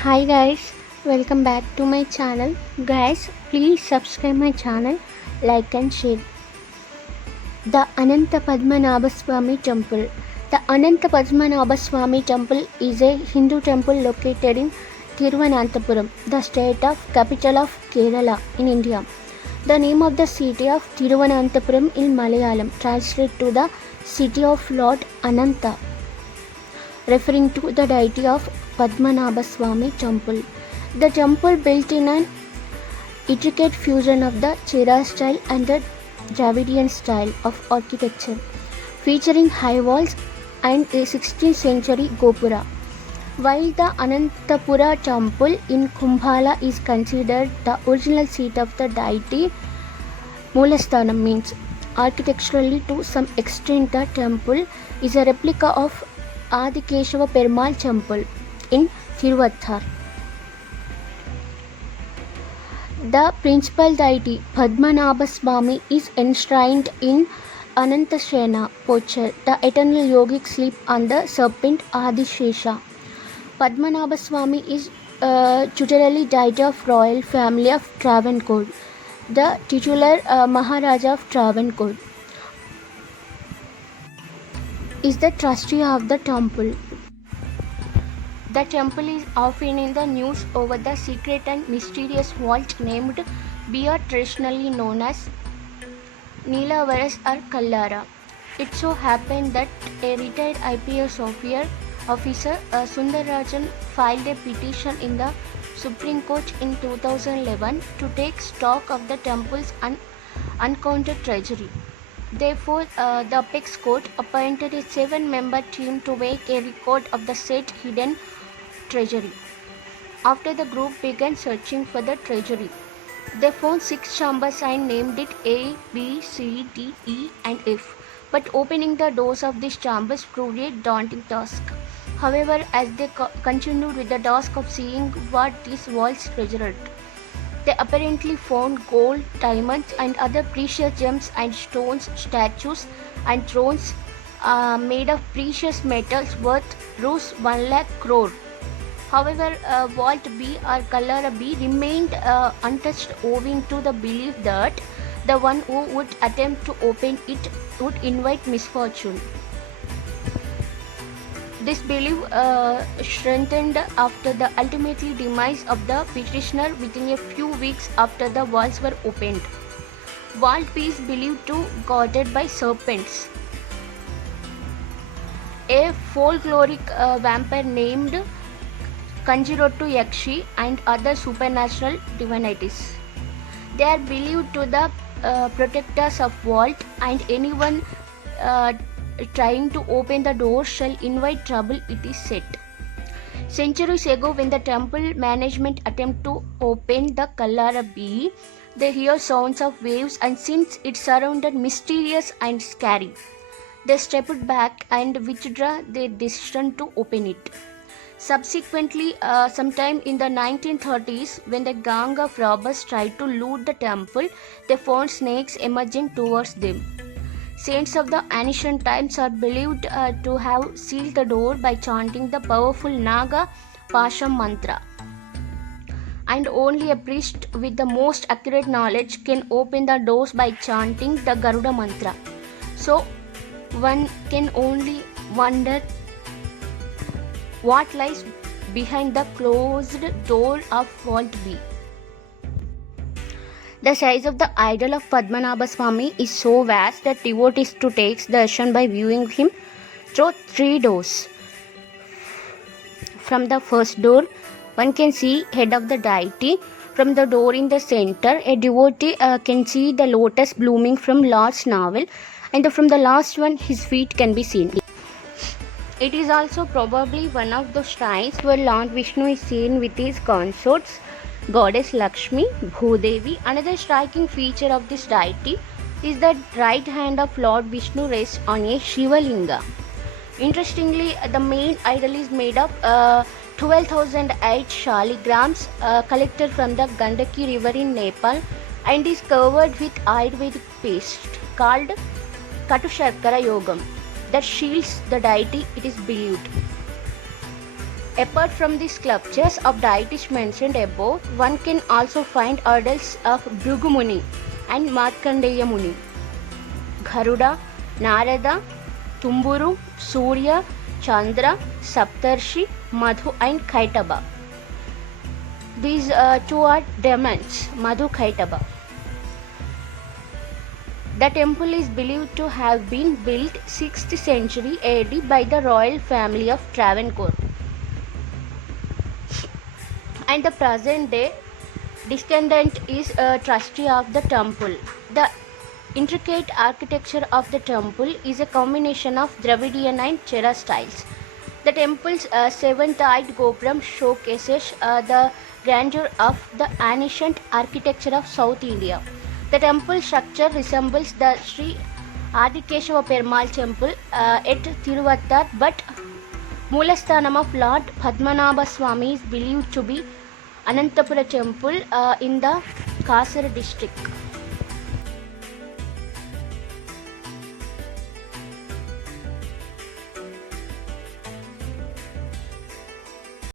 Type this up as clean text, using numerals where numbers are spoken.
Hi guys, welcome back to my channel. Guys, please subscribe my channel, like and share. The Ananta Padmanabha Swami Temple. The Ananta Padmanabha Swami Temple is a Hindu temple located in Thiruvananthapuram, the state of capital of Kerala in India. The name of the city of Thiruvananthapuram in Malayalam translates to the city of Lord Ananta, referring to the deity of Padmanabha Swami Temple. The temple built in an intricate fusion of the Chera style and the Dravidian style of architecture, featuring high walls and a 16th century gopura. While the Anantapura temple in Kumbhala is considered the original seat of the deity, Mulasthanam means architecturally to some extent the temple is a replica of Adikeshava Perumal temple in Thiruvattar. The principal deity Padmanabha Swami is enshrined in Anantasena posture, the eternal yogic sleep on the serpent Adishesha. Padmanabha Swami is tutelary deity of royal family of Travancore, the titular Maharaja of Travancore is the trustee of the temple. The temple is often in the news over the secret and mysterious vault named Bia, traditionally known as Neelavaras or Kallara. It so happened that a retired IPS officer, Sundararajan, filed a petition in the Supreme Court in 2011 to take stock of the temple's uncounted treasury. Therefore, the Apex Court appointed a 7-member team to make a record of the said hidden treasury. After the group began searching for the treasury, they found 6 chambers and named it A, B, C, D, E and F. But opening the doors of these chambers proved a daunting task. However, as they continued with the task of seeing what these vaults treasured, they apparently found gold, diamonds and other precious gems and stones, statues and thrones made of precious metals worth Rs 1 lakh crore. However, Vault B or Kallara B remained untouched owing to the belief that the one who would attempt to open it would invite misfortune. This belief strengthened after the ultimately demise of the petitioner within a few weeks after the vaults were opened. Vault B is believed to be guarded by serpents, a folkloric vampire named Kanjirottu Yakshi and other supernatural divinities. They are believed to the protectors of vault, and anyone trying to open the door shall invite trouble, it is said. Centuries ago, when the temple management attempted to open the Kallara B, they hear sounds of waves, and since it surrounded mysterious and scary, they stepped back and withdrew their decision to open it. Subsequently, sometime in the 1930s, when the gang of robbers tried to loot the temple, they found snakes emerging towards them. Saints of the ancient times are believed to have sealed the door by chanting the powerful Naga Pasham mantra. And only a priest with the most accurate knowledge can open the doors by chanting the Garuda mantra. So, one can only wonder what lies behind the closed door of Vault B. The size of the idol of Padmanabha Swami is so vast that devotees to take darshan by viewing him through 3 doors. From the first door, one can see head of the deity. From the door in the center, a devotee can see the lotus blooming from Lord's navel, and from the last one, his feet can be seen. It is also probably one of those shrines where Lord Vishnu is seen with his consorts, Goddess Lakshmi, Bhudevi. Another striking feature of this deity is that right hand of Lord Vishnu rests on a Shiva Linga. Interestingly, the main idol is made of 12,008 shaligrams collected from the Gandaki river in Nepal and is covered with Ayurvedic paste called Katusharkara Yogam that shields the deity, it is believed. Apart from the sculptures of deities mentioned above, one can also find idols of Bhrigu Muni and Markandeya Muni, Garuda, Narada, Tumburu, Surya, Chandra, Saptarshi, Madhu and Kaitaba. These two are demons, Madhu Kaitaba. The temple is believed to have been built 6th century AD by the royal family of Travancore. And the present day descendant is a trustee of the temple. The intricate architecture of the temple is a combination of Dravidian and Chera styles. The temple's seventh-eyed gopuram showcases the grandeur of the ancient architecture of South India. The temple structure resembles the Sri Adikeshava Perumal temple at Tiruvattar, but Moolasthanam of Lord Padmanabha Swami is believed to be Anantapura temple in the Kasara district.